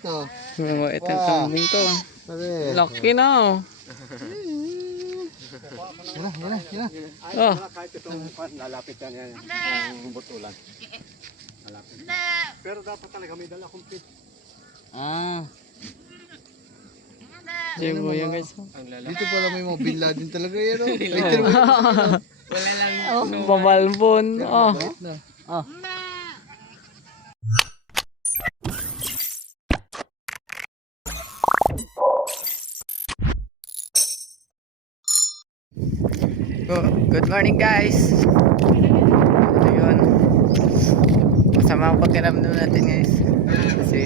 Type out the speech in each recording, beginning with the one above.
Oh. Mabait ang kambing to. Laki na oh. Yan. Oh. Kahit itong lalapit yan yung butulan. Lalapit. Pero dapat talaga may dala complete. Diyan yan guys. Dito pala may mga Bin Laden talaga yan. Wala lang. Babalbon. Oh. Good morning guys. Ayun. Masama ang pakiramdam natin guys. Kasi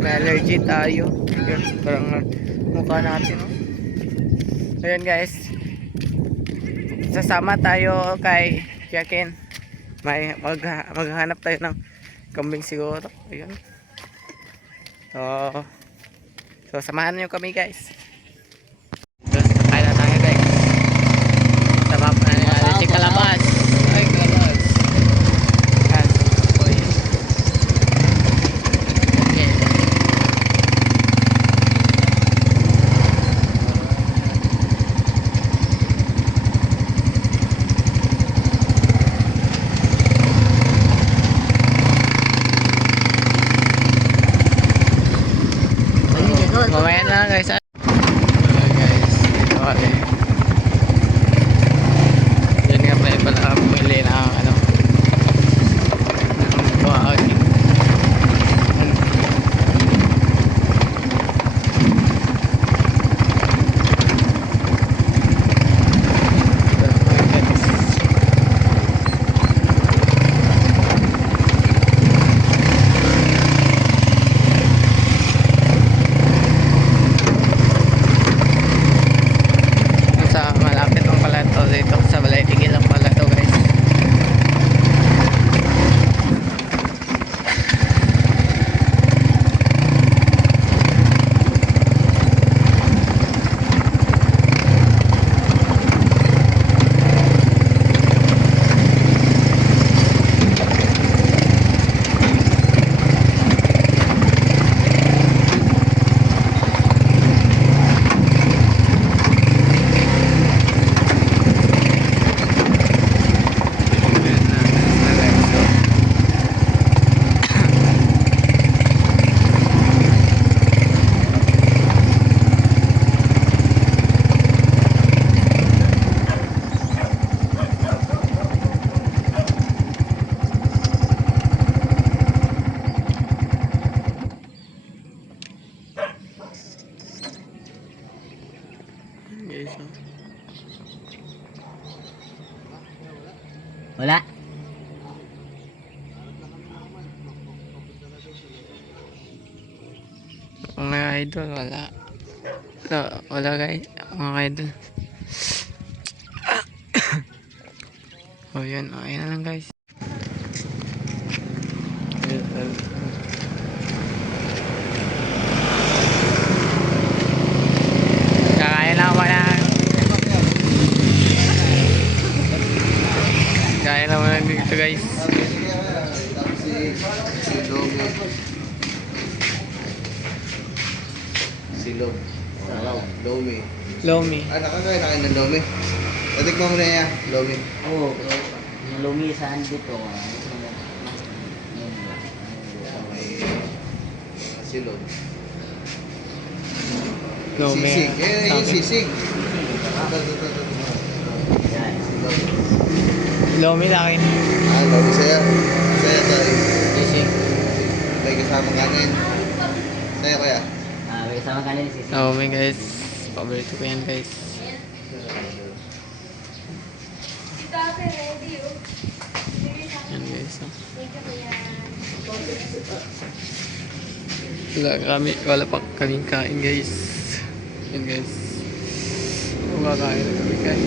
may allergy tayo. Yun, parang mukha natin. Oh. Ayun guys. Sasama tayo kay Jacken. Maghanap tayo ng kambing siguro. Ayun. So samahan niyo kami guys. Kaya na tayo guys. Sabab na si Kalabas. Ay Kalabas. Yan. Okay. Mamaya na guys. Guys, dito kami. Yan nga pala pumili na ano. Buhagi. Malapit ang pala ito dito sa Balay Tigil lang pala ito guys. Guys, oh. Wala. Mga idol, wala. Wala guys, mga idol. Oh yun, ayun na lang guys. Kakain lang ako na. Kaya naman lang dito guys. Silog. Lomi. Lomi. Nakakain na kayo ng lomi. Tatikman mo na yan, lomi. Oo, lumisan dito. May silog. Lomi. Sisig. Yung sisig. Yan. Silog. Lomi laki. Lomi saya. Saya tayo. Sisig. May kasamang kanin. Saya kaya. May kasama ka na yung sisig. Lomi guys. Paborito ko yan guys. Yan guys. Wala pa kaming kain guys. Yan guys. Kumakain na kami guys.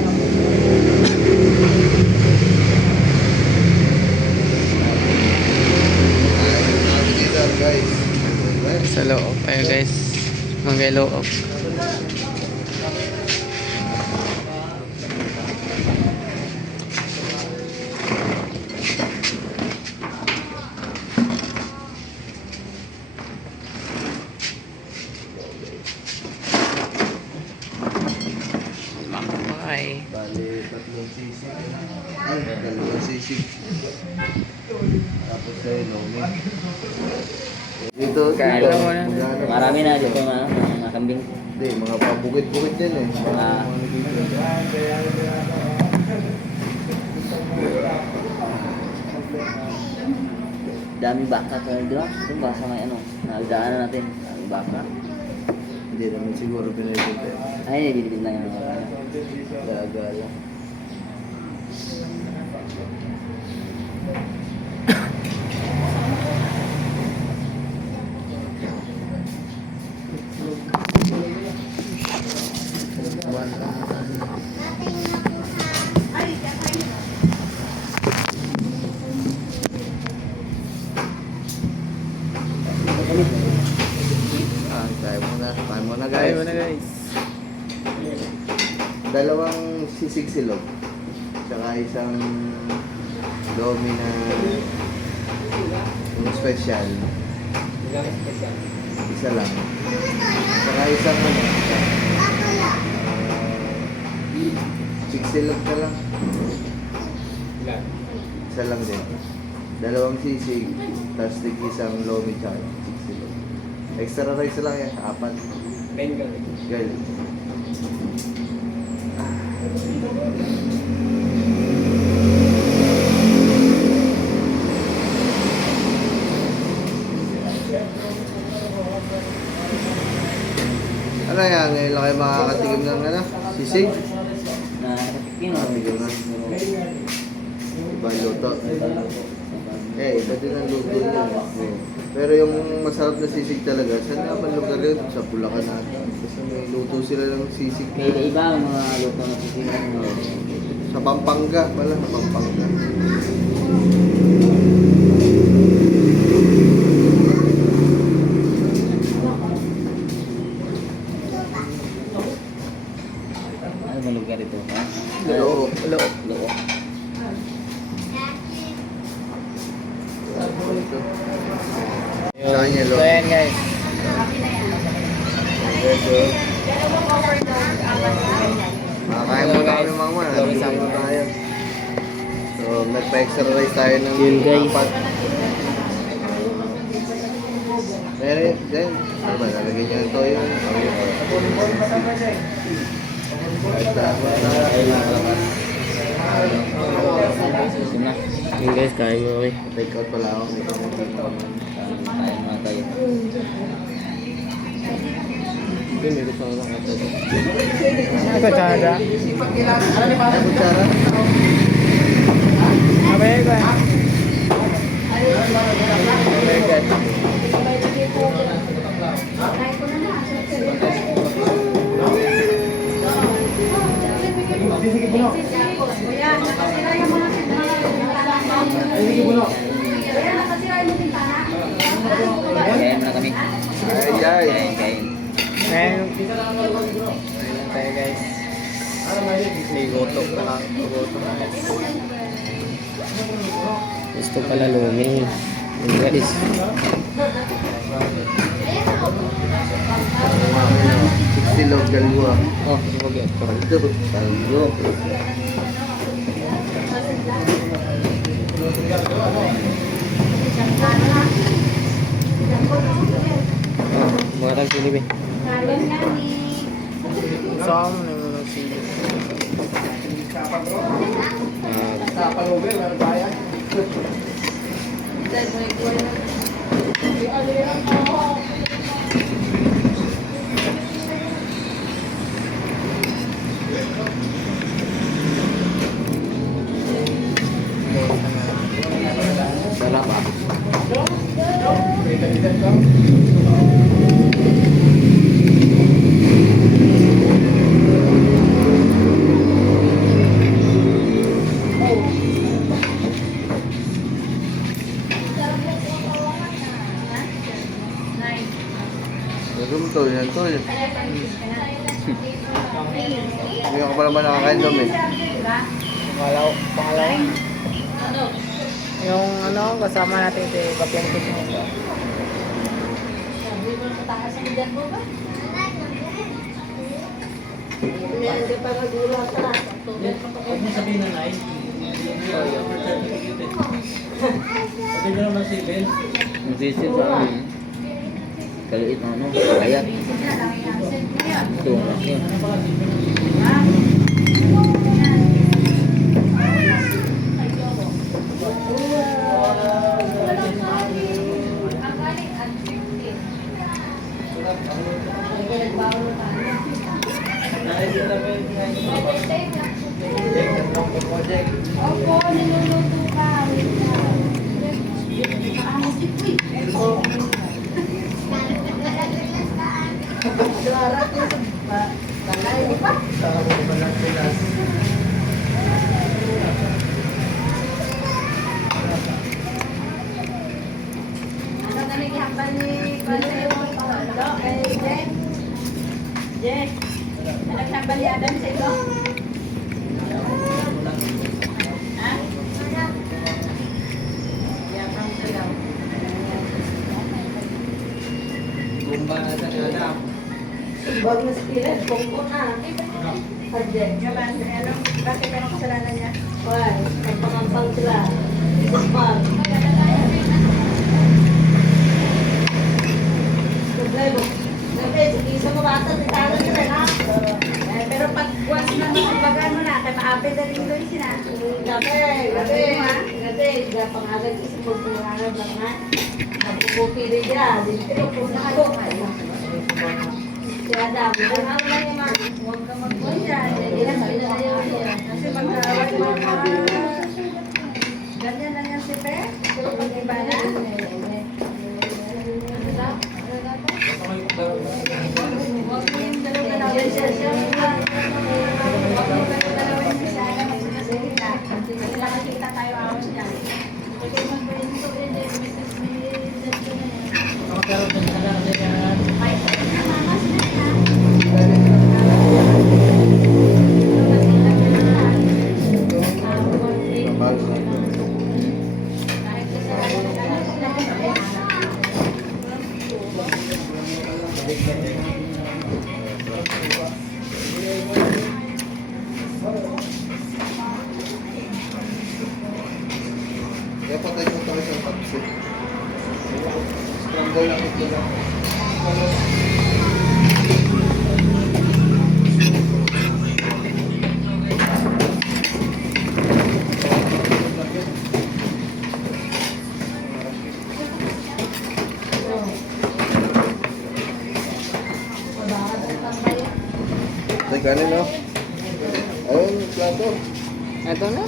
Sa loob. Ayun guys. Mga loob. Okay. Bali, tatlong sisig. Ay, dalawang sisig. Tapos ay lomi. Dito, Kala mo na. Marami na dito mga kambing. Hindi, mga pabukit-bukit yan eh. Ah. Daming baka to, di ba? Doon ba sa may ano, nagdaanan natin, daming baka. Hindi naman siguro pinagpunta. Ay, nililibid lang yung Gagala. Tayo muna guys. Ayun na guys. Dalawang sisig silog. Tsaka isang lomi na yung special. Isa lang. Tsaka isang ano. Sisig silog na lang. Isa lang din. Dalawang sisig. Tapos isang lomi tsaka sisig silog. Extra rice lang yan. 4. Galing. Ano yan? Ngayon lang kayo makakatikim ng ano? Sisig? Tikim na. Iba luto. Iba din ang luto niya. Pero yung masarap na sisig talaga, saan naman lugar yun? Sa Bulacan natin. Kasi may luto sila ng sisig May iba ang mga luto na sisigan. sa Pampanga pala, sa Pampanga. Ano ba lugar ito? Ha? Loo. Loo. Loo. Saan niya, So Loo? ayan guys. Makakain mo tayo mga nandito tayo. So, nagpa-exercise tayo ng Yun, guys. 4. Pero, then, ano ba, nalagyan niyo ng toyo? Kahit na, Ayun mga kalabas. Sige na. Yun guys, kain mo kami. take out pala ako. Kain muna tayo. Yun, may gusto ko lang ito. Ano ba tsada? Ano kutsara? Okay, guys. Okay, guys. Kain muna kami. Ay, ay. Kain. Ayun tayo guys. May gotok na lang. Gotok na guys. Gusto pala lumi. Yun guys. Silog, dalawa. Oh, huwag ito. Paldo. Paldo. Mga tag-silib eh. Saan mo na yung silib? Sarap ah. Gutom to, yan to. Hindi ako pa naman nakakain doon eh. Pangalaw. Yung ano, kasama natin ito, kapyantik mo. Yung sisil sa amin. Kaliit na ano, kaya. Ito, yun. Opo, niluluto ka. Ano na naghihambal ni Baleo? Ano? Kay Jack? Jack? Ano naghihambal ni Adam sa ito? Ha? Yapang sa daw. Huwag na sikilan, pungko na. Pagdek. Gaban, ano? Bakit ano kasalanan niya? Why? Pagpamampang sila. Isasmal. Problema. Isa mo bata, titalan ka rin, ha? Pero pag once na mabagan mo na, kaya maapit na rin doon sila. Gabi. Pangalan kasi po pangalan lang na. Nagpupupi rin dyan. Pero po nakalo. Kaya dami. Ano lang yung mga, huwag ka mag-buwan dyan. Kasi mag-away mo ganyan lang yan si Pe. Pero pag iba na. Huwag mo yung dalawa-dalawin siya. Huwag mo dalawa-dalawin siya. Magsisigita. Kasi nakakita tayo awas niya. Kasi mag-brainstorm rin din. Kapag na ito. Kaya patay mo tayo sa pagsit. Scramble lang ito lang. Teka, ano no? Ayun, plato. Ito na.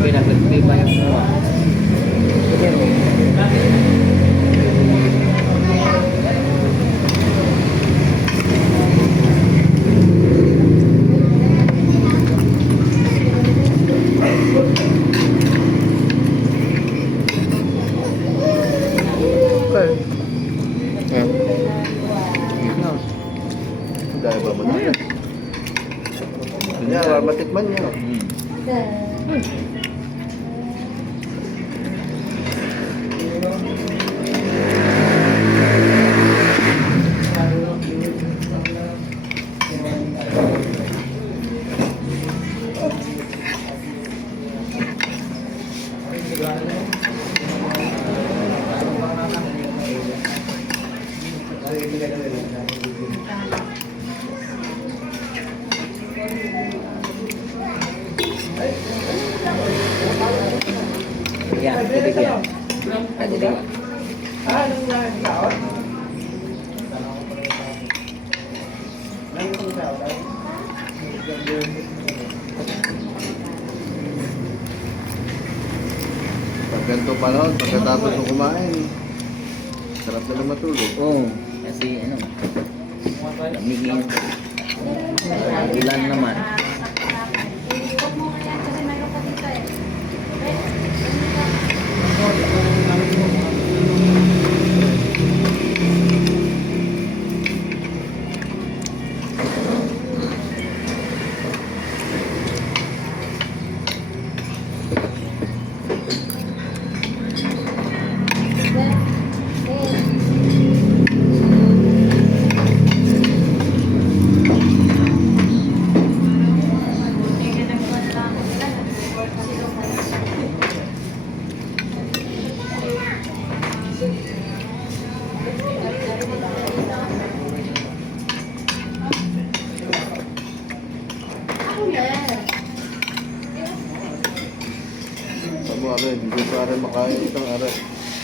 Pinag-agpi pa yung mga. Dahil ba matikman? Kanya, matikman niya. Yan, tubig yan. Pwede ba? Pag ganito panahon, pagkatapos ng kumain, sarap na lang matulog. Oo. Kasi ano, lamig yun. Ilan naman. Huwag mo kaya kasi mayroon ka dito eh.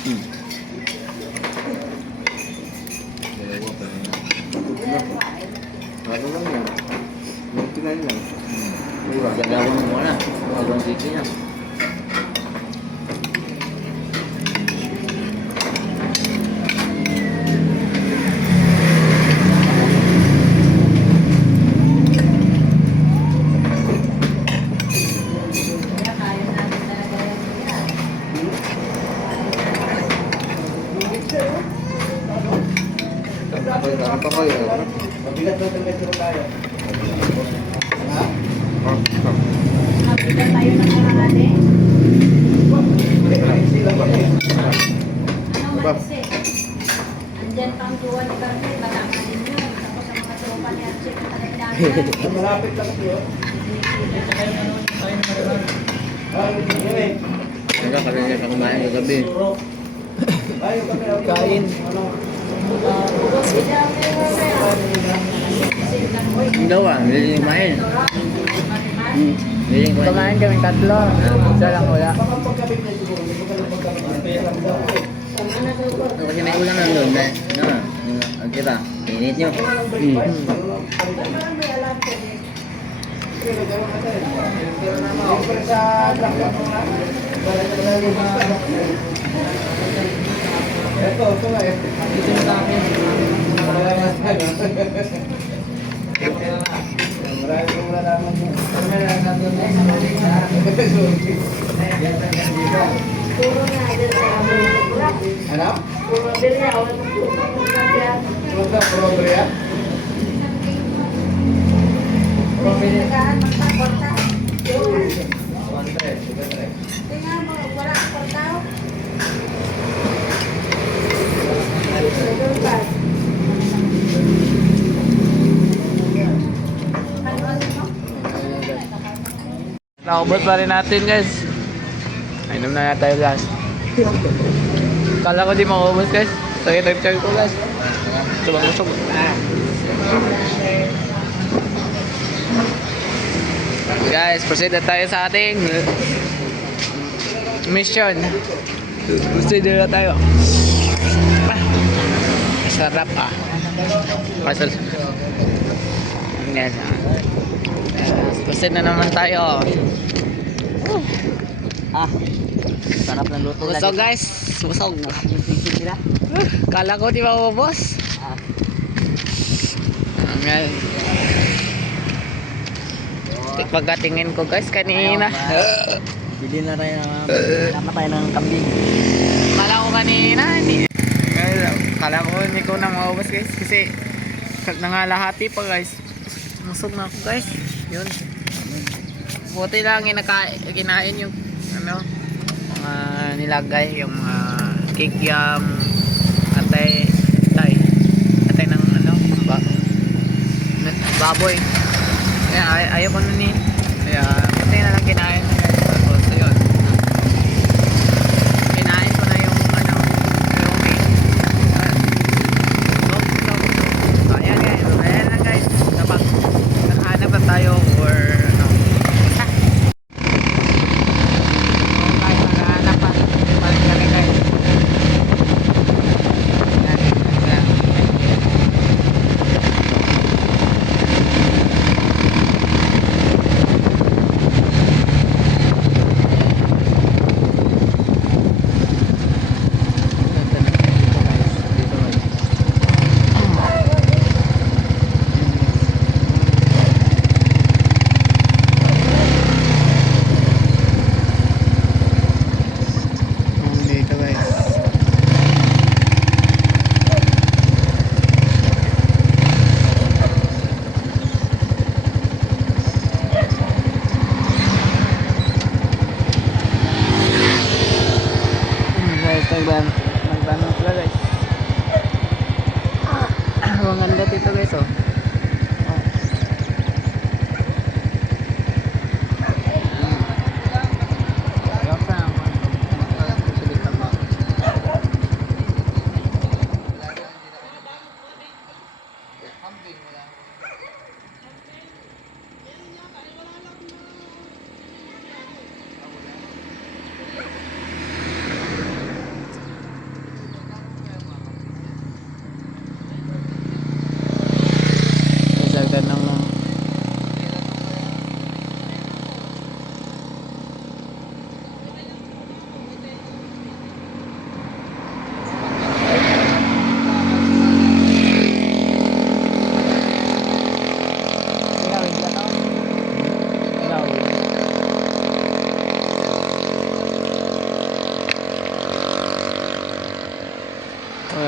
Dalawa pa rin. Ano lang yan? 99 lang. Mura. Gagawin mo na. Gagawin kiki na. Kaya kaya natin talaga yan. Ano pa kayo? Nabigan tayo ng karangane. Ano malisi? Andyan pang duwa ni Carmen, batamanin yun. Tapos ang mga tropa ni Archie, talagang dami. Malapit lang siya. Hanggang kasi siya pa kumain kagabi. Kain. Ang daw ah, hindi niya kumain. Hindi niya kumain. Kumain kami tatlo. Isa lang wala. Kasi may ulam lang doon. Ang tira, init nyo. Ito nga eh. Maraming wala naman yun. Puro na, dyan sa bulak. Ano? Puro bilya, wala nang tukang mga Pronto, probre ya? Nagaan, magta-korta. Kontre, sige. Tingnan mo, wala ang korta. Naubos pa rin natin guys. Inom na nga tayo last. Kala ko di maubos guys. Sakit ang tiyan ko guys. Subang-usog. Guys, proceed na tayo sa ating mission. Proceed na tayo. Sarap ah. Masal. Yan. Proceed na naman tayo. Ah, sarap ng luto. Busog guys. Busog. Kala ko di maubos. Ayan. Pagkatingin ko guys kanina. Bili na tayo ng tayo ng kambing. Kala ko kanina hindi. Kala ko hindi ko na maubos guys kasi nangalahati pa guys. Busog na ako guys. Yun. Buti lang kinain yung ano mga nilagay yung kikiam atay ng ano baboy. Kaya ayaw ko nun kaya buti na lang kinain guys. Tapos yun kinain ko na yung ano yung meat. Ayan guys, ayan lang guys. Dapat nakahanap na tayo or ano tayo nakahanap pa balik kami guys. Ayan. Dito guys. Guys, nagbanong sila guys. Ang ganda dito guys oh.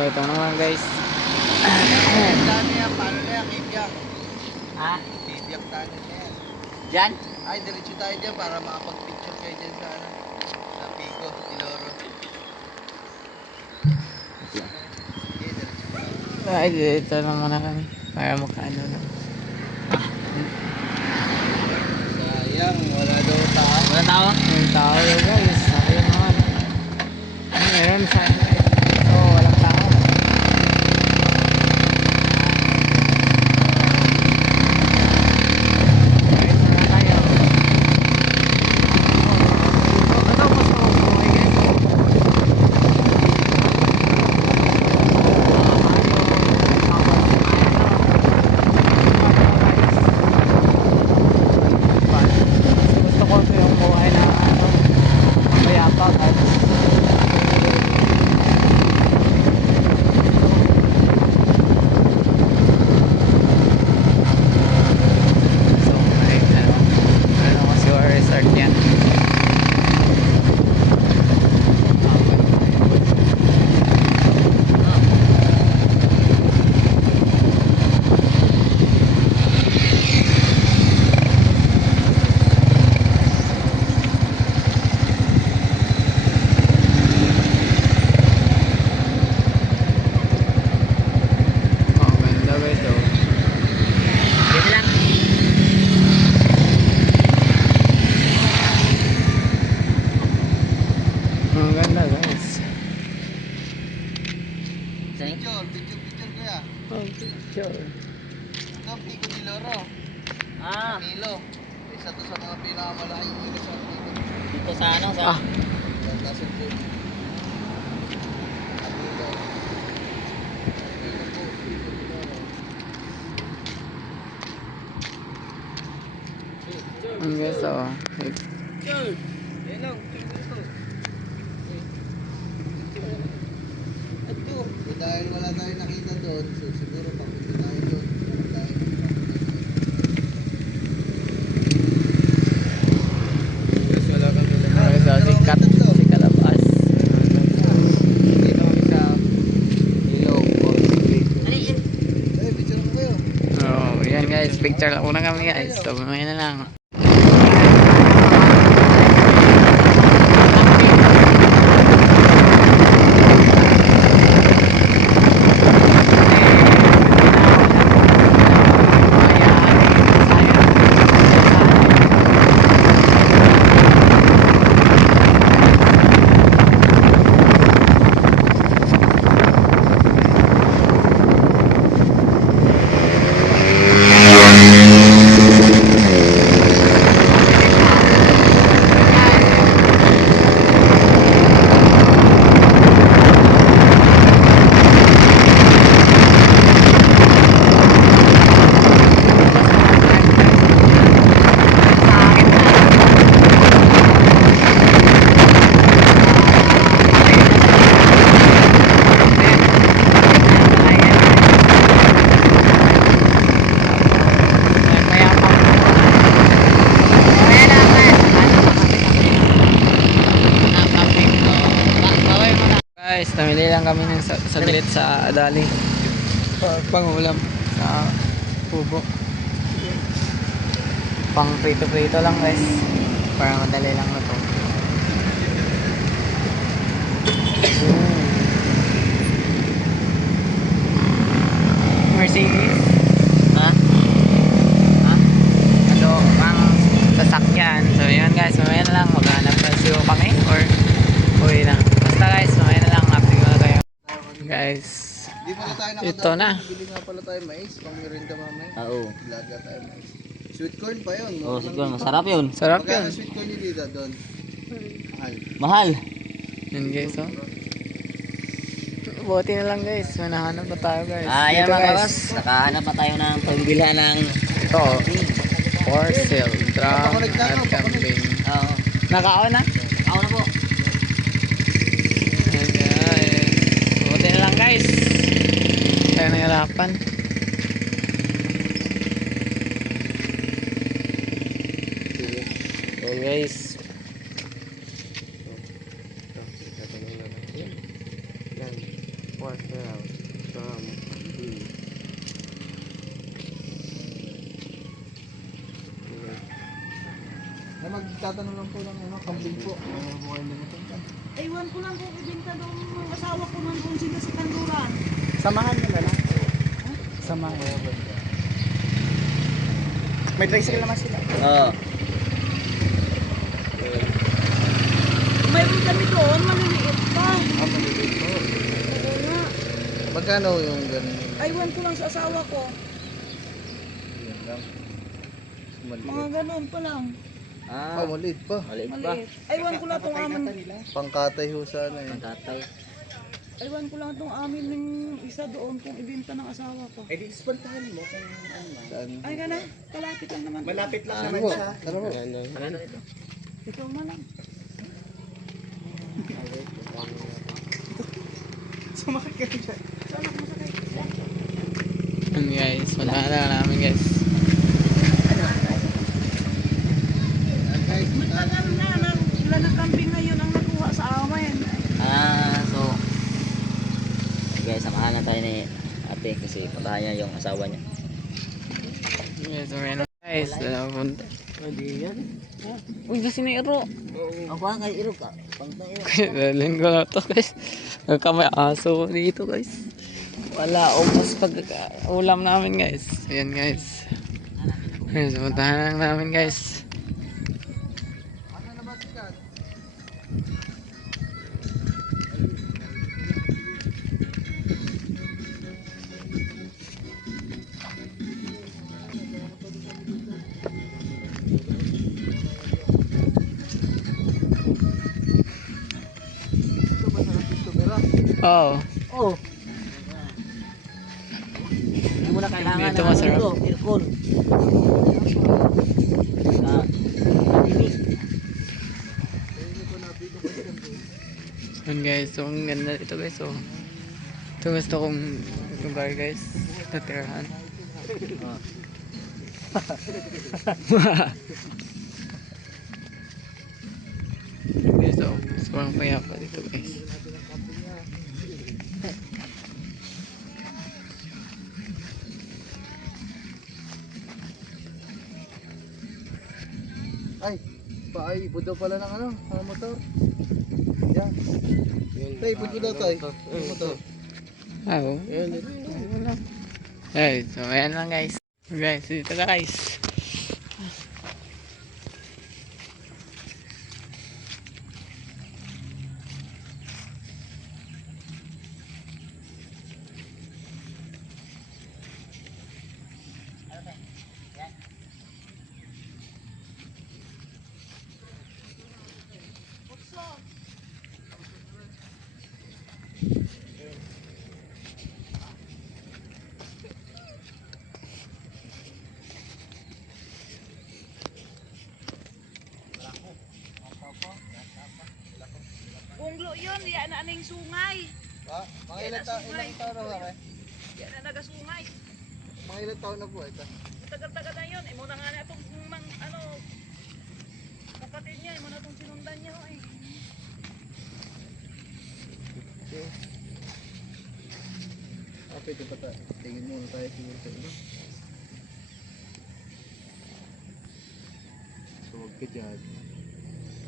ito naman guys. Dami yan, paano na yan? Kibiyak. Ha? Kibiyak tayo na yan. Diyan? Ay, diretso tayo dyan para makapag-picture kayo dyan sa ano. Sa Pico, Iloro. Sige, diretso tayo. Ay, dito lang muna kami. Para makaano na. Sayang, wala daw tao. Wala tao? Yung tao daw guys. Ayun naman. Meron sa guys. Oo, walang tao. Guys, wala tayo. Ano mo sa buhay guys? Gusto ko ito yung buhay na ano, mapayapa guys. So, ay, ano kasi yung resort yan. Oh, ganda guys oh. Dito lang. Ang ganda guys. Saan? Picture kuya. Oh, picture. Ito, Pico de Loro. Ah, Milo. Isa to sa mga pinakamalaking Milo sa Pico. dito sa ano? Sa... Ah, Tapos ito. Milo. Milo po, Pico de Loro. ang guys oh. So, dahil wala tayong nakita doon, so siguro papunta tayo doon. Wala tayong guys, wala kami Guys, oh, sikat. Si Kalabas. Dito kami sa Ilog. Eh, picture ko kayo. Oh, yan guys. Picture lang muna kami guys. So, mamaya na lang. Guys, namili lang kami ng saglit sa Adali. Pangulam sa Pubo. Pang prito-prito lang guys. Para madali lang na to. Mercedes. Ha? Ha? Ano ang sasakyan. So yun guys, mamaya na lang maghanap na siyo kami or uwi na. Basta guys, mamaya na lang update ko na tayo. Guys, Di pala tayo nakadaan. ito na. Bili nga pala tayo mais. Pang merinda mamaya. Oo. Laga tayo mais. Sweet corn pa yun. Oh, siguro masarap yun. Sarap Magkano yun. sweet corn yung dito doon? Mahal. Mahal. Yun guys, oh. Buti na lang guys, may nahanap na tayo guys. Ayan Dito, mga kawas. Nakahanap na tayo ng pagbilhan ng... Ito, for sale, drum at camping. Oo. Naka-on na? Ako na po. Ayan guys. Buti na lang guys. Tayo nahirapan. So guys. bukas kaya. Na magtatanong lang po ng kambing po. Buhay na ito. Ewan ko lang kung ibinta daw ng asawa ko nun kung sino sa kanduran. Samahan nyo na lang. Samahan. May tricycle naman sila. Oo. Mayroon kami doon, maliliit pa. Maliliit po. Oo nga. Magkano yung ganun? Ewan ko lang sa asawa ko. Yan lang. Mga Maliit. ganun pa lang. Ah, maliit pa. Maliit pa. Maliit. Ewan ko lang itong amin. Pangkatay ho sana eh. Ang tatay. Ewan ko lang itong amin ng isa doon kung ibinta ng asawa ko. Eh di ispantahan mo kung ano. Saan? Ay ka na, kalapit lang naman. Malapit lang Ano naman po? siya. Ano po? Ano ito? Ikaw na lang. Sumakit ka rin siya. Saan ako masakay? Ano guys, wala na namin guys. Matagal na, ilan na kambing na yun ang nakuha sa amin. So guys, samahan na tayo ni ate kasi puntahan niya yung asawa niya. Yes, okay na guys. Wala punta. Uy, kasi na iro. Ang pa kay Irok ka. Pangtang Irok. Dalhin ko na to guys. Nagkamay aso dito guys. Wala, ubos pag ulam namin guys. Ayan guys. Guys, puntahan lang namin guys. Oo. Oh. Hindi mo na kailangan Dito masarap. aircon. Malimig. Yun guys, so ang ganda ito guys. So, ito gusto kong lugar guys. Natirahan. Okay, so sobrang payapa dito guys. Ay, paipod daw pala ng motor. Yan. Tay, ipod ko daw tay. Yung motor. Ah, oo. Ay, so ayan lang guys. Guys, dito na guys. Bunglo yun, yan na aning sungay. Mga ilang taon na ba? Yan na nagasungay. Mga ilang taon na po ito. Tagal-tagal na yun. Muna nga na itong kapatid niya. Muna itong sinundan niya. Eh. Pwede pa tayo. Tingin muna tayo siguro sa ilo. So, huwag ka dyan.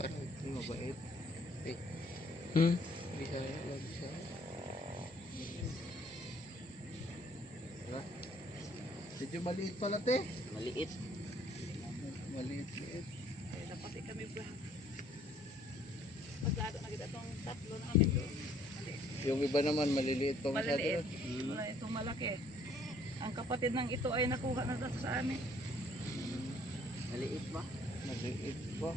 Hindi mabait. Hmm? Diba? Medyo maliit pala te. Maliit. Maliit-liit. Eh, dapat kami ba? Maglado na kita itong tatlo namin doon. Yung iba naman maliliit pa masyado. Maliliit. Wala itong malaki. Ang kapatid ng ito ay nakuha na dito sa amin. Maliit ba? Maliit pa.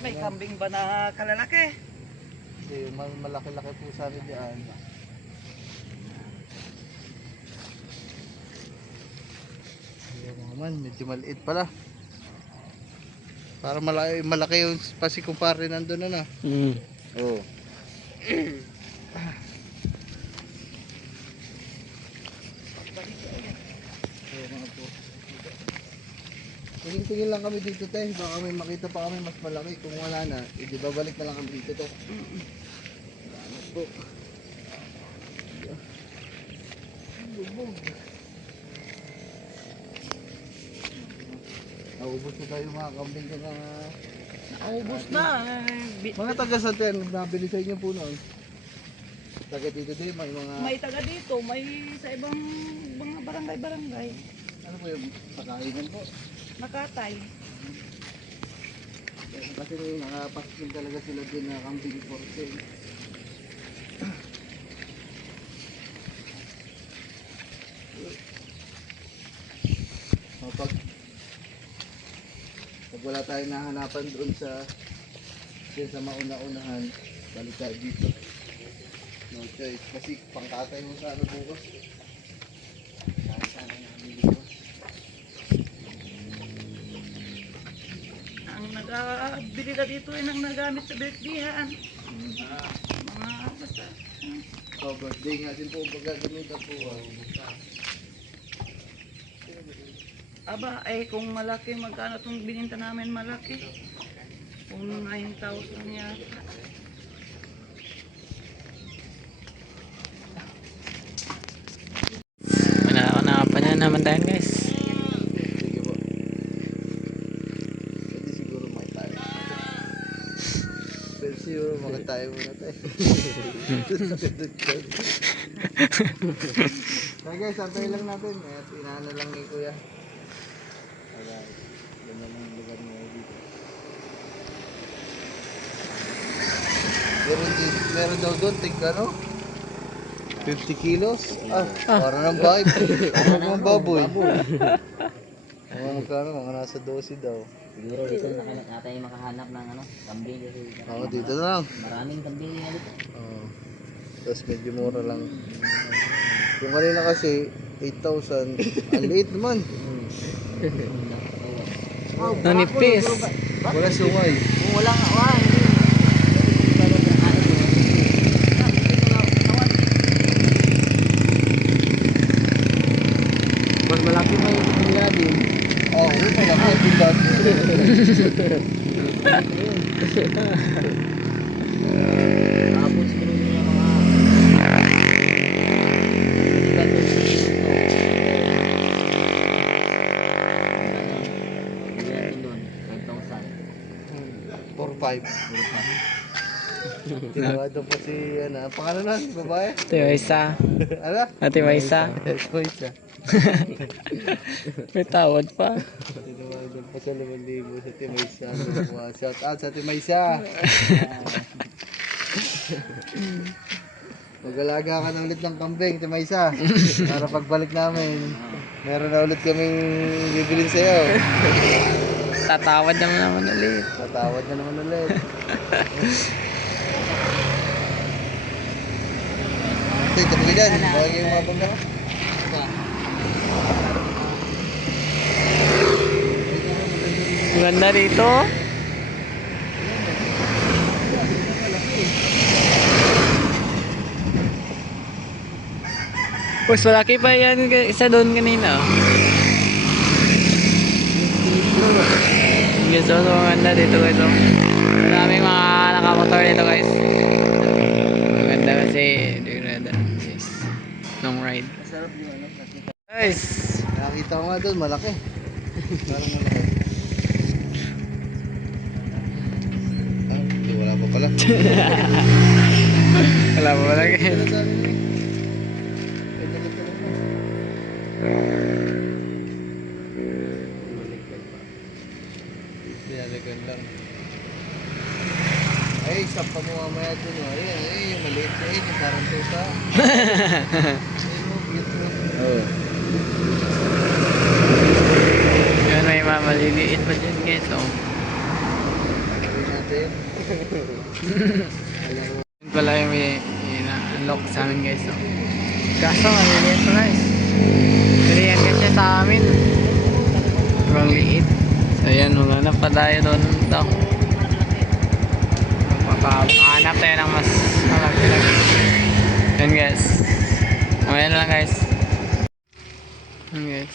May kambing ba na kalalaki? Kasi malaki-laki po sa amin dyan. Ayan naman, medyo maliit pala. Para malaki yung pasikumpare nandun na. Hmm. Oo. Tingin-tingin lang kami dito tayo. Baka may makita pa kami mas malaki. Kung wala na, di babalik na lang kami dito to. po. Lubog. Naubos na tayo mga kambing ka na. Naubos na. Mga taga sa ten, nabili sa inyo po noon. Taga dito din, may mga... May taga dito, may sa ibang mga barangay-barangay. Ano po yung pakainan po? Nakatay. Kasi nakapaskin talaga sila din na kambing for sale. Pag wala tayong nahanapan doon sa mauna-unahan, balik tayo dito. No choice. Kasi pangkatay mo sa ano bukas. Sana namin dito. Ang nagabili ka dito ay nang nagamit sa birthday-han. Mga basta. Oh, birthday nga din po pag gagamitan po. Aba, eh kung malaki, magkano itong bininta namin malaki? Kung 9,000 yata. Nakapa na naman tayo guys. Sige po. Pwede siguro makitayo. Pwede siguro makitayo muna tayo. Kaya guys, antay lang natin. At inaano lang ni Kuya. Alright. Ganyan ang lugar niya dito. Meron daw doon, ano? 50 kilos? Para ng bike. Para ng baboy. Mga magkano, mga nasa 12 daw. Siguro dito natin makahanap ng kambing kasi Oo, dito na lang. maraming kambing nga dito. Oo. Tapos medyo mura lang. Yung kanina kasi, 8,000. Ang liit naman. Nanipis. Wala sungay. Kung wala nga, Mas malaki pa yung kanila din. Oo, yun pala ka. Pindad. tapos siguro yung mga iba doon sa dito. Bigyan din doon, 5,000. 4-5. Tinawado po si, pangalan na, si babae? Ate Maisa. Ano? Ate Maisa. Ito isa. May tawad pa. Tinawado po sa 5,000 sa Timaysa. Shout out sa Timaysa. Mag-alaga ka ng ulit ng kambing, Timaysa. Para pagbalik namin, meron na ulit kaming bibilin sa'yo. Tatawad naman ulit. Patawad na naman ulit. Ito, tabi ka dyan. Bagay yung mga bangga. Ganda dito. Mas malaki pa yan isa doon kanina. Guys, so maganda dito guys. Maraming mga nakamotor dito guys. Maganda kasi long ride. Masarap yung nakita. Guys, Nakita ko nga doon, malaki. Parang malaki. Wala pa pala. wala pa pala guys. Pinalagan lang. Ay, sampa mo mamaya dun. Ay, yung maliit na yun. Yung parang tuta. Ay, mo, beautiful. Oh. Yun, may mamaliliit pa dyan guys. Oh. Gawin natin. Yun pala yung may na-unlock sa amin guys. Oh. Kaso maliliit pa guys. Pero yan kasi sa amin. Sobrang liit. So yan, maghanap pa tayo doon daw. Makahanap tayo ng mas malaki lang. Yan guys. Mamaya na lang guys. Yan guys.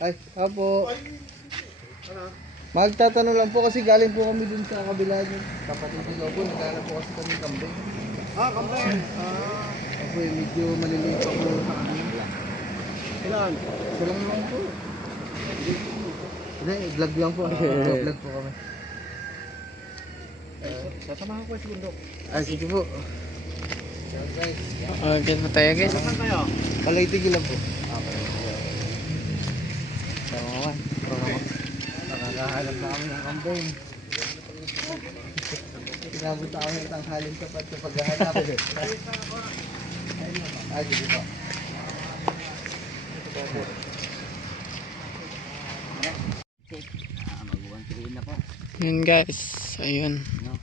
Ay, apo. Magtatanong lang po kasi galing po kami dun sa kabila dun. Kapatid ko po, naghanap po kasi kami kambing. Kambing. Ako medyo maliliit pa po sa amin. Ilan? Ito lang naman po. Hindi, vlog lang po. Vlog po kami. Sasamahan ko si bundok. Ah, sige po. Guys, Okay po tayo guys. Saan kayo? Kalaytigi lang po. Tama naman. Nakakahanap na kami ng kambing. Pinabot ako ng tanghalin sapat sa paghahanap. Ah, sige po. Mag-1 na po. Yun guys. Ayun. No?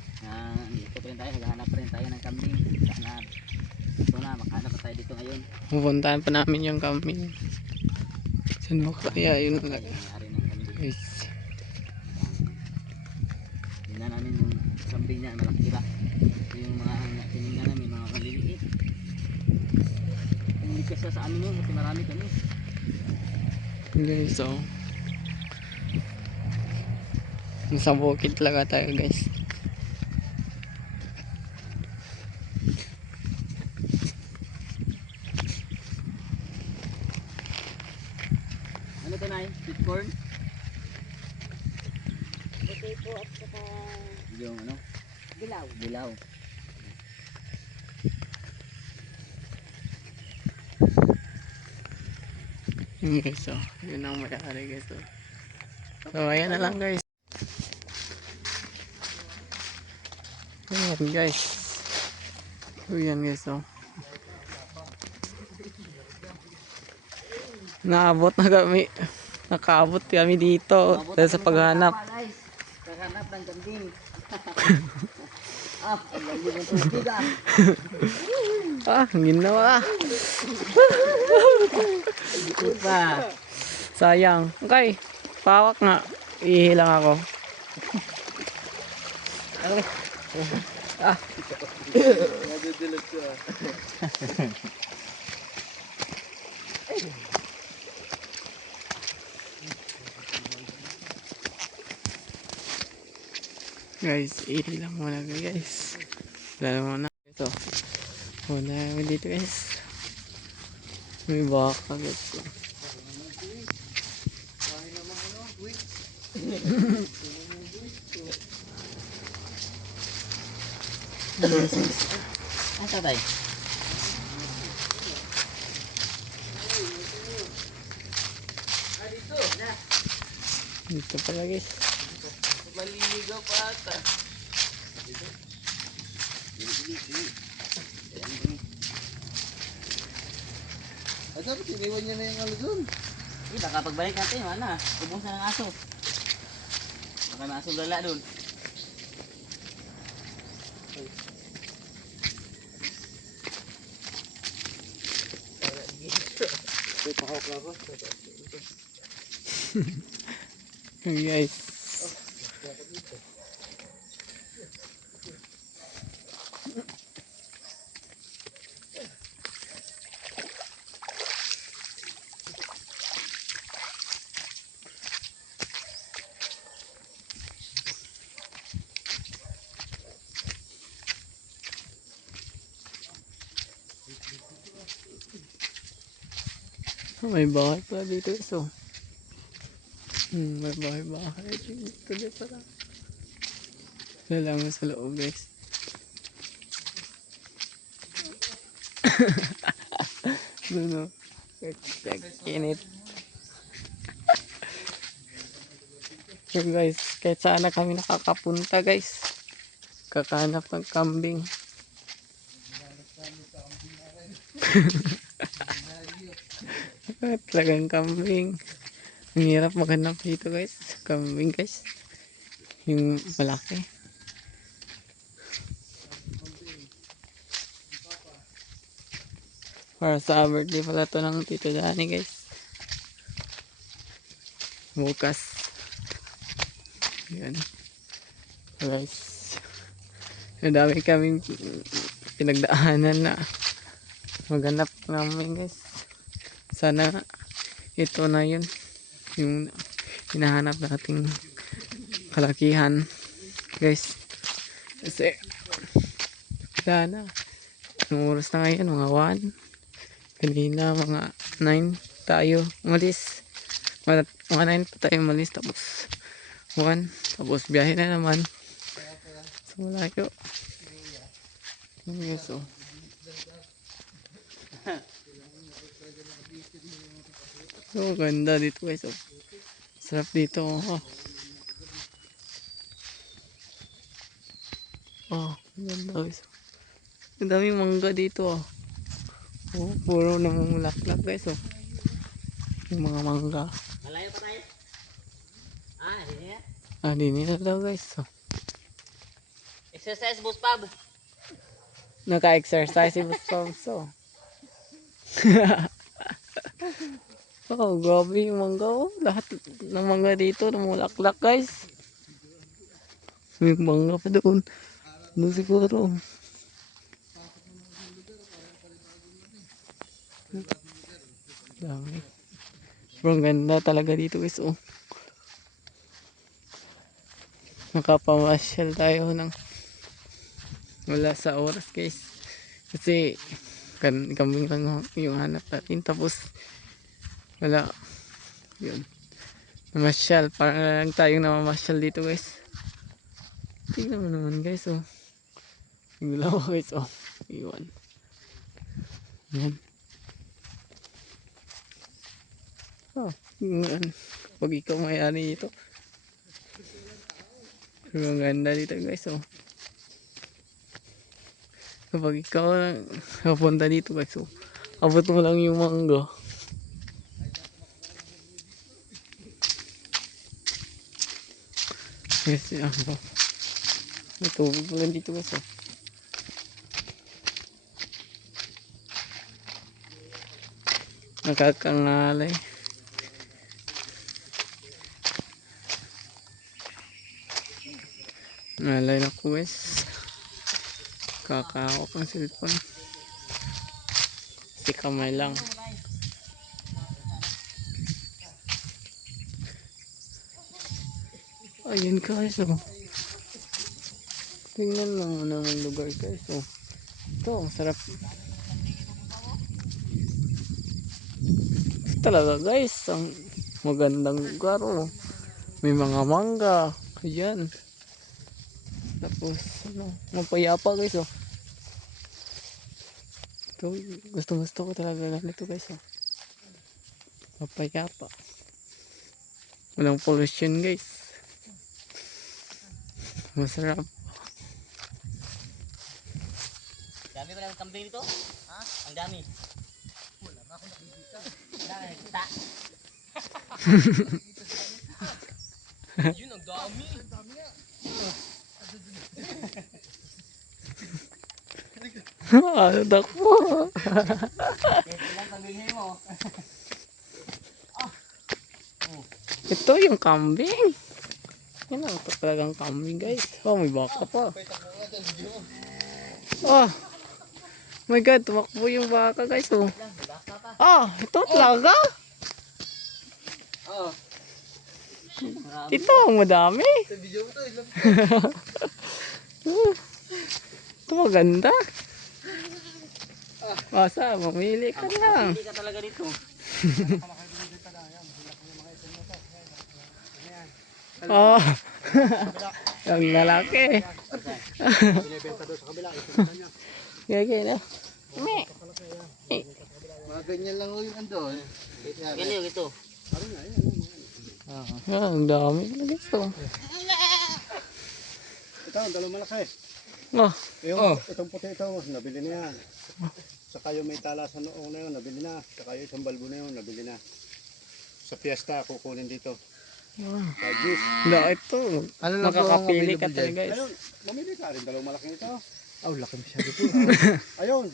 Dito pa rin tayo, naghahanap pa rin tayo ng kambing. Sana, ito na, makahanap pa tayo dito ngayon. Pupuntahan pa namin yung kambing. Saan mo kaya yun lang. Nangyari ng kambing. Guys. Tingnan namin yung kambing niya, malaki ba? Ito yung mga tinignan namin, mga maliliit. Hindi kasi sa amin yun, kasi marami kami. Guys, so. Nasa bukid talaga tayo guys. Ano to, Nay? Sweet corn? Puti po at saka Yung ano? dilaw. Dilaw. Yun guys, so. Yun ang may-ari guys, so. So, ayan na lang guys. Ayan guys. So, yan guys, so. Naabot na kami. Nakaabot kami dito dahil sa paghanap. Guys, kaghanap ng kambing. Ang galing ng tubig ah. Ah, ang ginawa. Ikot pa. Sayang. Okay, pawak nga. Ihilang ako. Ah, Nadudulot ko ah. guys, ihilang muna guys. Lalo muna. Ito. Muna kami dito guys. May baka guys. Ang tatay. Dito pala guys. Maliligaw pa ata. Ay, dapat iniwan niya na yung ano dun. Baka pagbalik natin, wala. Ubus na ng aso. Baka may aso lala dun. May pakawak na ako. Guys. May bahay pala dito so. May bahay dito din pala. Salamat sa loob guys. Duno. Init. So guys, kahit saan na kami nakakapunta guys. Kakahanap ng kambing. Talagang kambing. Ang hirap maghanap dito guys. Kambing guys. Yung malaki. Para sa birthday pala to ng Tito Dani guys. Bukas. Yan. Guys. Madami kaming pinagdaanan na maghanap namin guys. Sana ito na yun. Yung hinahanap nating kalakihan. Guys. Kasi wala na. Anong oras na ngayon? Mga 1. Kanina mga 9 tayo umalis. Mga 9 pa tayo umalis. Tapos 1. Tapos biyahe na naman. So malayo. Yes, so. So ganda dito guys. Oh. Sarap dito. Oh, ganda guys. Ang daming mangga dito. Oh, puro namumulaklak guys. Oh. Yung mga mangga. Malayo pa tayo? Hindi nga. Di nila daw guys. Oh. Exercise, boss Pab. Naka-exercise si Boss Pamso. Oh, grabe yung mangga. Oh. Lahat ng mangga dito namulaklak guys. May mangga pa doon. Doon siguro. Dami. Bro, ganda talaga dito guys. Oh. Nakapamasyal tayo ng wala sa oras guys. Kasi kambing lang yung hanap natin. Tapos wala. Yun. Namasyal. Parang lang tayong namamasyal dito guys. Tingnan mo naman guys. Oh. Tingnan mo guys. Oh. Iwan. Yan. Oh, pag ikaw may-ari dito. Ang ganda dito guys. Oh. Kapag ikaw napunta dito guys. Oh. Abot mo lang yung mangga. Yes, yan po. May tubig mo lang dito guys. Oh. Nakakangalay. Nalay na ko guys. Kakawak ang cellphone. Si kamay lang. Ayun guys. Oh. Tingnan lang mo naman lugar guys. Oh. Ito ang sarap. Talaga guys. Ang magandang lugar. Oh. May mga mangga. Ayan. Tapos mapayapa guys. Oh. Ito, gusto ko talaga ganito guys. Oh. Mapayapa. Walang pollution guys. Masarap. Dami ba ng kambing dito? Ha? Ang dami. Wala na ako nakikita. Wala na nakikita. Yun ang dami. Ang dami nga. Ano dakpo? Ilang pamilya mo? Ito yung kambing. Yan ang talagang kambing guys. Oh, may baka pa. Oh. My God, tumakbo yung baka guys. Oh. Ito talaga. Ito ang madami. Ito maganda. Basta, mamili ka lang. Hindi ka talaga dito. Oh. Yung lalaki. Binibenta doon sa kabila. Ipinta niya. Gagay na. Mga ganyan lang yung andon. Galiw ito. Ang dami na guys. Oh. Ito, ang dalawang malaki. Oh. Itong puti ito, nabili na yan. Saka yung may talasan noong na yun, nabili na. Saka yung isang balbo na yun, nabili na. Sa piyesta, kukunin dito. Sa juice. Wala ito. Ano na po ang Makakapili ka available talaga dyan? guys. Ayun, mamili ka rin, dalawang malaki ito. Oh, laki masyado po. Ayun.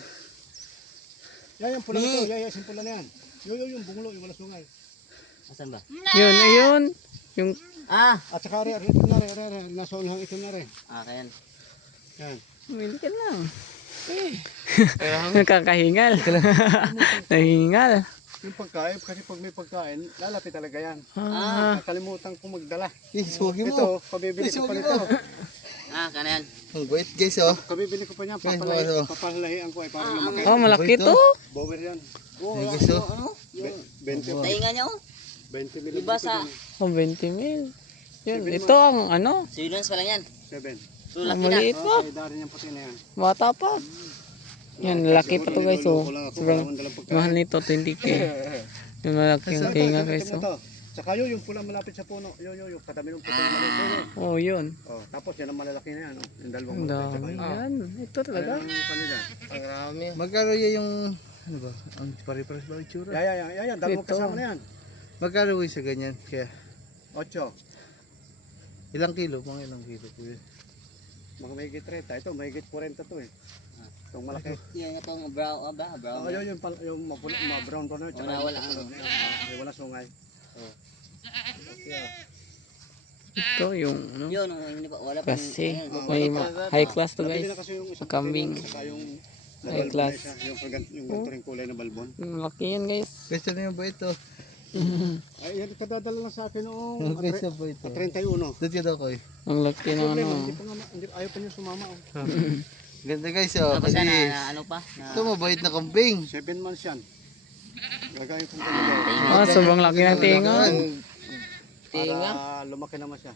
Yan yung pula ito, yan yung pula na yan. Yung bungulo, yung walang sungay. Asan ba? Yun, ayun. Yung At saka ito na rin, nasa unhang ito na rin. Akin. Yan. Pumili ka lang. Nakakahingal. Nahingal. Yung pagkain, kasi pag may pagkain, lalapit talaga yan. Ah, Nakalimutan kong magdala. Guys, huwag mo. Ito, pabibili ko pa nito. Kanan. Ang bait guys oh. Pabibili ko pa niya, Guys, papalahian ko ay para lumaki. oh, malaki to. Bower yan. Yung guys oh. Ano? Yung 20 tainga niya oh. 20 mil. Iba sa Oh, 20 mil. Yun, ito ang ano, Swedens pa lang yan. 7. So ang laki na. maliit pa. Ay, dari niyang puti na yan. Bata pa. Yan, laki pa to guys. Oh. Sobrang mahal nito, 20k. Yung malaking tinga guys. Oh. Saka yung pula malapit sa puno. Yung katabi ng puti na maliit. Oh, yun. Oh, tapos yan ang malalaki na yan. Oh. Yung dalawang Ang malapit. dami. Yan, ito talaga. Kanila. Magkano yung ano ba? Ang pare-pares ba yung tsura? Yan. Dalawang Ito. kasama na yan. Magkano yung sa ganyan? Kaya 8. ilang kilo? Mga ilang kilo po yun? Mga mahigit 30. Ito, mahigit 40 to eh. Itong malaki. Yung itong brown, brown. Oh, yung brown pa na. Wala. Wala sungay. Ito yung ano. Yun, hindi pa wala pa. Kasi may high class to Nabili guys. na kasi yung isang Kambing. puti, saka yung High balbon class. na isa, yung ganito rin kulay na balbon. Malaki yan guys. Guys, ano yung ba ito? Ay, yan kadadala lang sa akin noong Guys, ano ba ito? 31. Doon ka daw ko eh. Ang laki ng Problema, ano. hindi pa nga, ayaw pa niya sumama. Oh. Ganda guys oh. Tapos Kasi na ano pa? ito mabait na kambing. 7 months yan. Gagawin kong ganito. Ah, sobrang laki ng tinga. Para lumaki naman siya.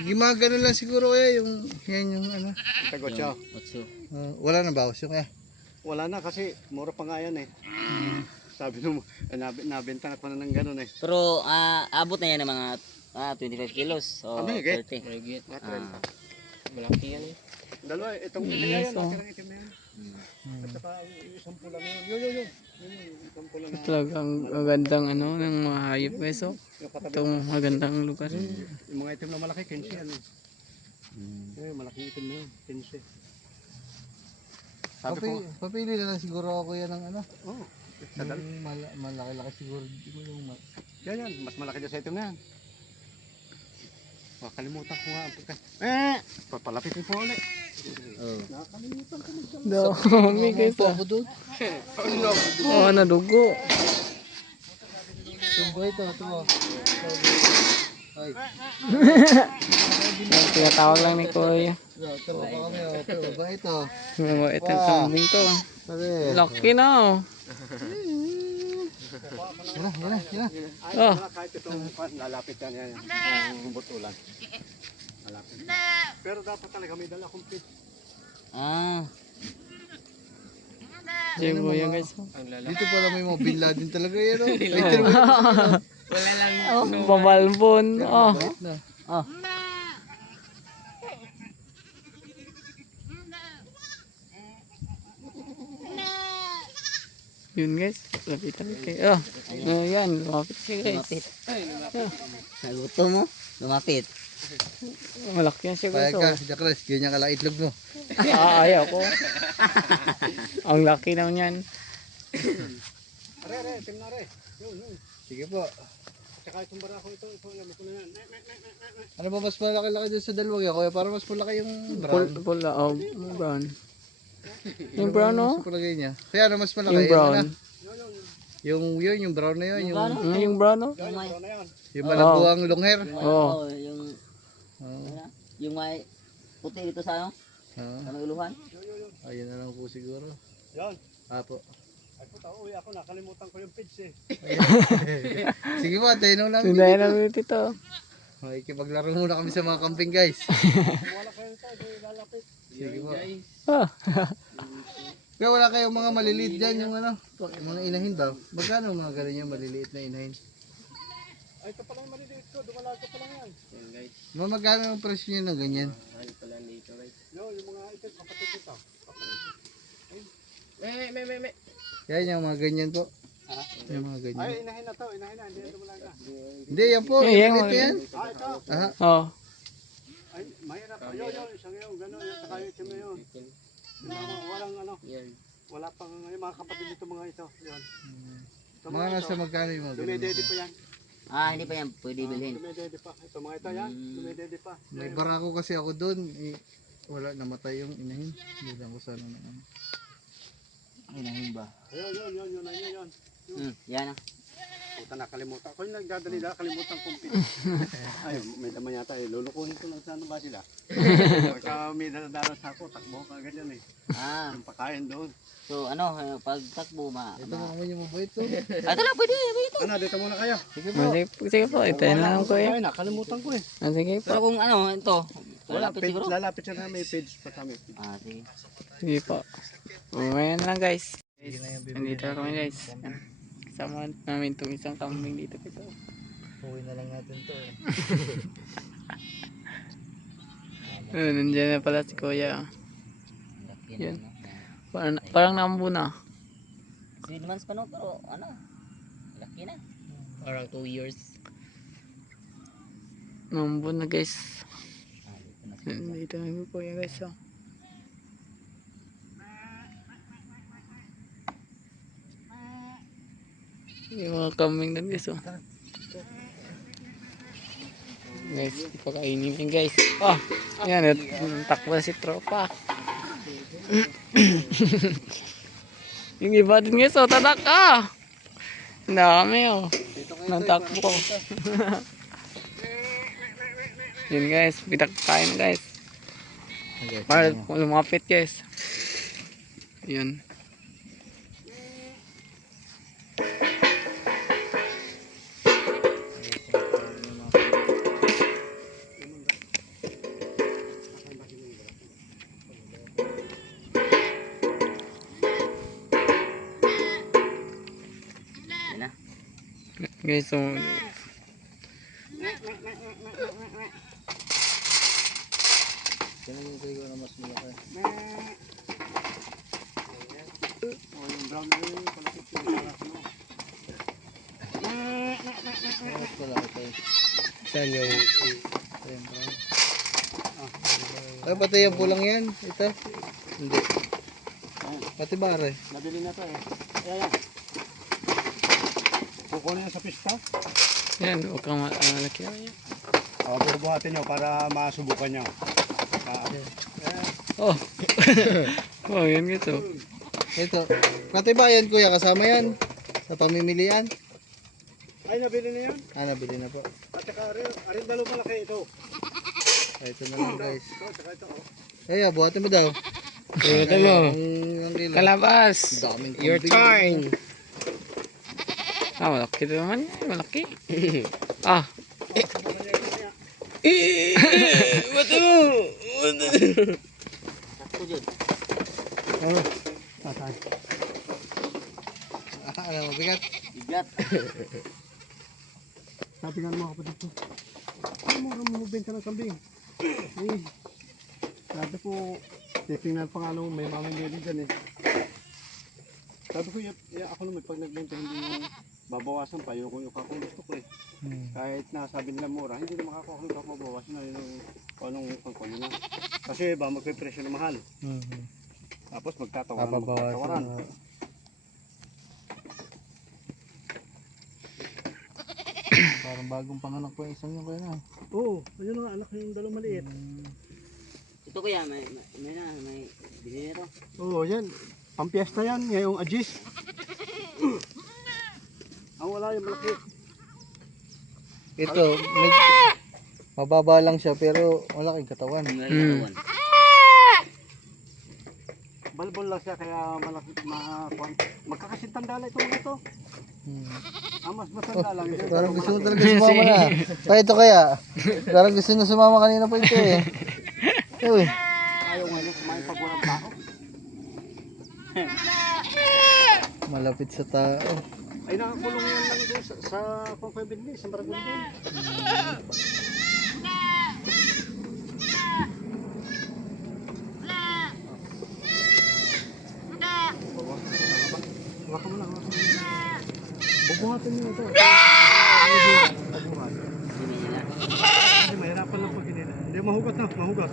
Gimagano lang siguro kaya yung yan yung ano. Tagotso. Otso. Wala na bawas yung Wala na kasi mura pa nga yan eh. Sabi nung nabenta na pa na ng ganun eh. Pero abot na yan ng mga 25 kilos o Higit. 30. Malaki yan eh. Dalawa, itong Yes, yan, oh. nakirang itim na yan. At saka yung isang pula na yun. Yun. Yung isang pula na. Talagang magandang ano ng mga hayop guys. Oh. Yung katabi. Itong magandang lugar. Yung mga itim na malaki, 15 yan eh. Eh, malaki itim na yun, 15. Sabi ko, Papili na lang siguro ako yan ng ano. oh, sadal. Yung malaki-laki siguro. Di ko yung Yan, mas malaki dyan sa itim na yan. Kalimutan ko nga. Papalapitin po ulit. Oh. Nakakalimutan ko na. Dami guys. Po ako doon. Oh, nadugo. Tumbo ito. Ay. Ang tinatawag lang ni Kuya. Ito pa kami. Ito ba ito? Mabait ang kambing to. Sabi. Laki na oh. Yan. Ay, Oh. kahit itong lalapit yan. Yung butulan. Lalapit. Pero dapat talaga may dala kong pit. Sibo yan guys. Dito pala may mga Bin Laden talaga yan. Oh, babalbon. Oh. Na. Yun guys. Lapitan kayo. Oh. Ayan. Lumapit siya guys. Nagutom mo? Lumapit. Malaki yan siya guys. Kaya ka, Oh. Jacques, ganyan ka lang itlog mo. Ayaw ko. Ang laki naman yan. Are, itim na are. Yun. Sige po. Tsaka itong barako ito, alam ko na yan. Ano ba mas malaki-laki dun sa dalawang yan? Kuya, para mas malaki yung brown. Pula. Oh, brown. Yung brown oh. Mas palagay niya. Kaya ano mas malaki? Yung brown. Ano? Yung brown na yun. Yung brown oh. Yan, ito na yan. Yung malagbuang long hair. Oh. Yung may puti dito sa ano? Sa may uluhan. Ayun na lang po siguro. Yan. Apo. Ay puta, uy, ako nakalimutan ko yung pids eh. Sige po, tayo lang. Sundayan namin dito. Makikipaglaro muna kami sa mga camping guys. Wala kayo ito, di lalapit. Sige po. Ah. Kaya wala kayong mga maliliit dyan, yung ano, yung mga inahin ba? Magkano mga ganun yung maliliit na inahin? Ay, ito palang maliliit ko, dumalaga pa lang yan. Magkano ang presyo nyo na ganyan? Yung mga ito, kapatid ito. Yan yung mga ganyan po. Yung mga ganyan. Ay, inahin na to, inahin na, hindi na dumalaga. Hindi, yan po. Eh, yan, Yung maliit yan. Ito. Aha. Oh. Ay, mahirap. Yun, isang yun, gano'n, yun, saka yung itim na yun. Yung mga walang ano, wala pang, yung mga kapatid dito mga ito, yun. Ito, Mga nasa magkano yung mga ganyan? dumedede pa yan. Hindi pa yan pwede bilhin. Dumedede pa. Ito mga ito yan, dumedede pa. May barako kasi ako doon. Eh, wala, namatay yung inahin. Hindi lang ko sana na ano. Inahin ba? Ayun, yun. Yan ah. yata nakalimutan. Ako yung nagdadali na, kalimutan kong pin. Ay, may naman yata eh. Lulukuhin ko lang sana ba sila. Pagka may nadadalas ako, takbo ka ganyan eh. Ah, Yung pakain doon. so ano, pag takbo Ito naman yung mabait to. Ito lang, pwede. Ano, dito muna kayo. Sige po, ito na lang kuya. Ay, nakalimutan ko eh. Sige po. Pero kung ano, ito, lalapit siguro. Lalapit siya na may page pa kami. Ah, sige. Sige po. Umayan lang guys. Nandito na kami guys. Kasama namin itong isang kambing dito. Uwi na lang natin to. Nandiyan na pala si kuya. Laki Yan. na, Parang naambo na. 3 months pa no, pero ano, laki na. Parang 2 years. Naambo na guys. Ah, dito na siya. Nandito na kami kuya guys. Oh. Yung mga kambing na guys. Oh. Guys, ipakainin yan guys. Oh, yan. Takbo na si tropa. Yung iba din guys. Oh, tatak ka. Ang dami oh. Natakbo. Yun guys, pinakakain guys. Para lumapit guys. Yun. Yan na. Guys, so Kailan yung trigo na mas malaki? O, yung brown na yun, palapit yung talas mo. Mas malaki tayo. Saan yung... Ayun, bro. Ay, pati yung pulang yan. Ito. Hindi. Pati bare. Nabili na to eh. Ayan. Kukunin na sa pista. yan, huwag kang malaki na yan. Bubuhatin nyo para masubukan nyo. Oh. Oh, yan guys. Oh. Ito. Pati ba yan kuya? Kasama yan? Sa pamimilian? Ay, nabili na yan. Nabili na po. At saka, arin dalo malaki ito. Ito na lang guys. Ito, saka ito. Oh. Ay, buhatin mo daw. Buhatin mo. Ang kilo. Kalabas. Daming Your kambing. turn. Ah, malaki na naman yan. Malaki. Ah. Ba't mo? Sakto dyan. Ano? Tatay. Ano, mabigat? Bigat. Tatingan mo ako dito. Ano mo benta ng kambing? Eh. Sabi ko, titingnan pa nga nung may mamimili dyan eh. Sabi ko, ako naman pag nagbenta hindi babawasan pa yung kakong gusto ko eh. Kahit nasabi nila mura, hindi na makakuha ng mabawasan na yung anong pangkulo na. Kasi ba magpipresyo na mahal. Tapos magtatawaran. Parang bagong panganak po yung isang yung kuya na. Oo, ayun nga anak yung dalawang maliit. Ito kuya, may binili ito. Oo, yan. Pampiesta yan, ngayong Agis. Ang wala yung malaki. Ito, mababa lang siya pero malaking katawan. Ngayon. Balbon lang siya kaya malaki magkakasintandala ito mga ito. Mas matanda lang. Parang gusto mo talaga sumama na. Pa ito kaya. Parang gusto na sumama kanina po ito eh. Uy. Ayaw nga nyo kumain pag walang tao. Malapit sa tao. Ay nakakulong yan lang doon sa Pangkabinli, sa Maragondon. Waka mo lang, waka mo lang. Bubuhatin nyo ito. Bubuhat. Binila. Kasi mahirapan lang pag ginila. Hindi mahugot na, mahugot.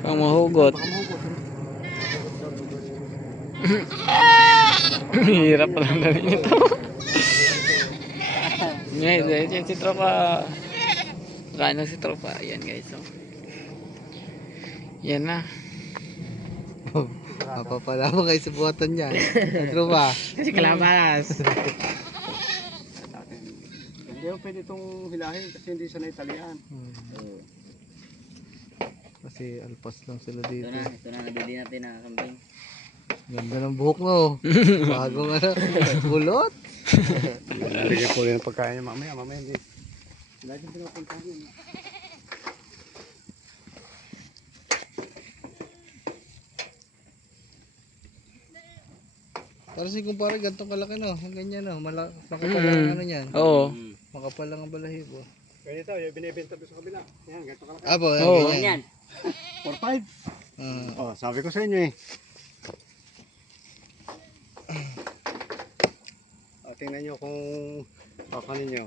Pang mahugot. Baka mahugot. Hirap pala na rin ito. Guys, yan si tropa. Kain na si tropa. Ayan guys. Oh. Yan na. Mapapala mo kayo sa buhatan niya. Ano ba? Si Kalabas. Hindi mo pwede itong hilahin kasi hindi siya naitalian. Oo. Kasi alpas lang sila dito. Ito na, nabili natin na kambing. Ganda ng buhok mo. Bagong ano, kulot. Bigyan ko rin ng pagkain niya mamaya hindi. Lagi pinapuntahan yun. Para si kumpare, gantong kalaki no. Yung ganyan no. Makapal lang ano yan. Oo. Makapal lang ang balahibo. Ganito, yung binibenta doon sa kabila. Yan, ganito kalaki. Abo, Oo. ganyan. 4-5. Ah. Oh, sabi ko sa inyo eh. Tingnan nyo kung kakanin nyo.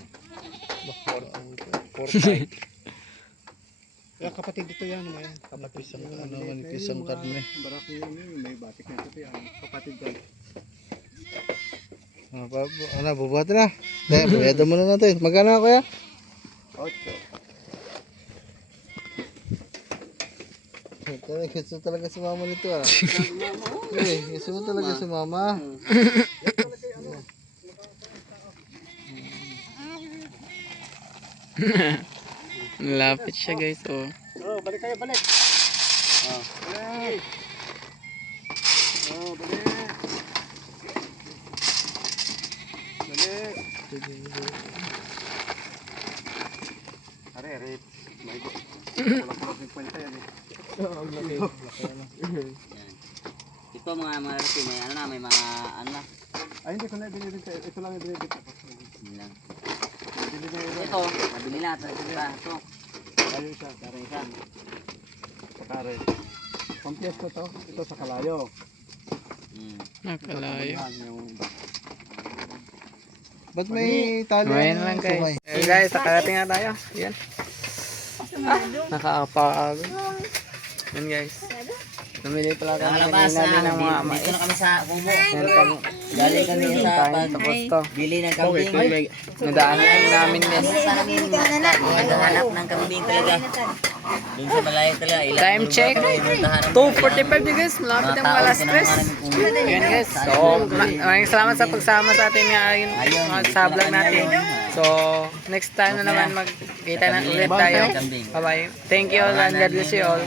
4-5. Kaya kapatid dito yan, mga yan. Kapatid Isang ano, manipis ang karne. Barak nyo yun, may batik na ito yan. Kapatid ko. Ano, bubuhat na. Kaya, bayada muna natin. Magkano kuya? 8. Gusto talaga si mama nito ah. Gusto talaga si mama. Lapit siya guys, oh. Oh, balik kayo, balik. Oh, balik. Oh, balik. Balik. Are. May go. Kulang-kulang 50 yan eh. Yan. Ito mga lalaki, may ano na, may mga ano na. Ay, hindi ko na binibenta. Ito lang yung binibenta ko. Yun lang. Binibenta. Ito, nabili na. Ito. Kalayo siya. Pero isa. Pakare. Pampiyes ko to. Ito sa kalayo. Nakalayo. Yan yung Ba't may tali? Ngayon lang guys. Eh guys, nakarating na tayo. Yan. Nakakapagod. Yan guys. Namili pala kami Nakalabas kanina na. ng mga Dito na kami sa kubo. Yan pag Galing kami sa tayo sa posto. bili ng kambing. Nadaanan namin guys. Naghahanap ng kambing talaga. Doon sa malayo talaga. Time check. 2:45 din guys. Malapit ang alas 3. Yan guys. So, maraming salamat sa pagsama sa atin ngayon sa vlog natin. So, next time na naman magkita na ulit tayo. Bye bye. Thank you and God bless you all.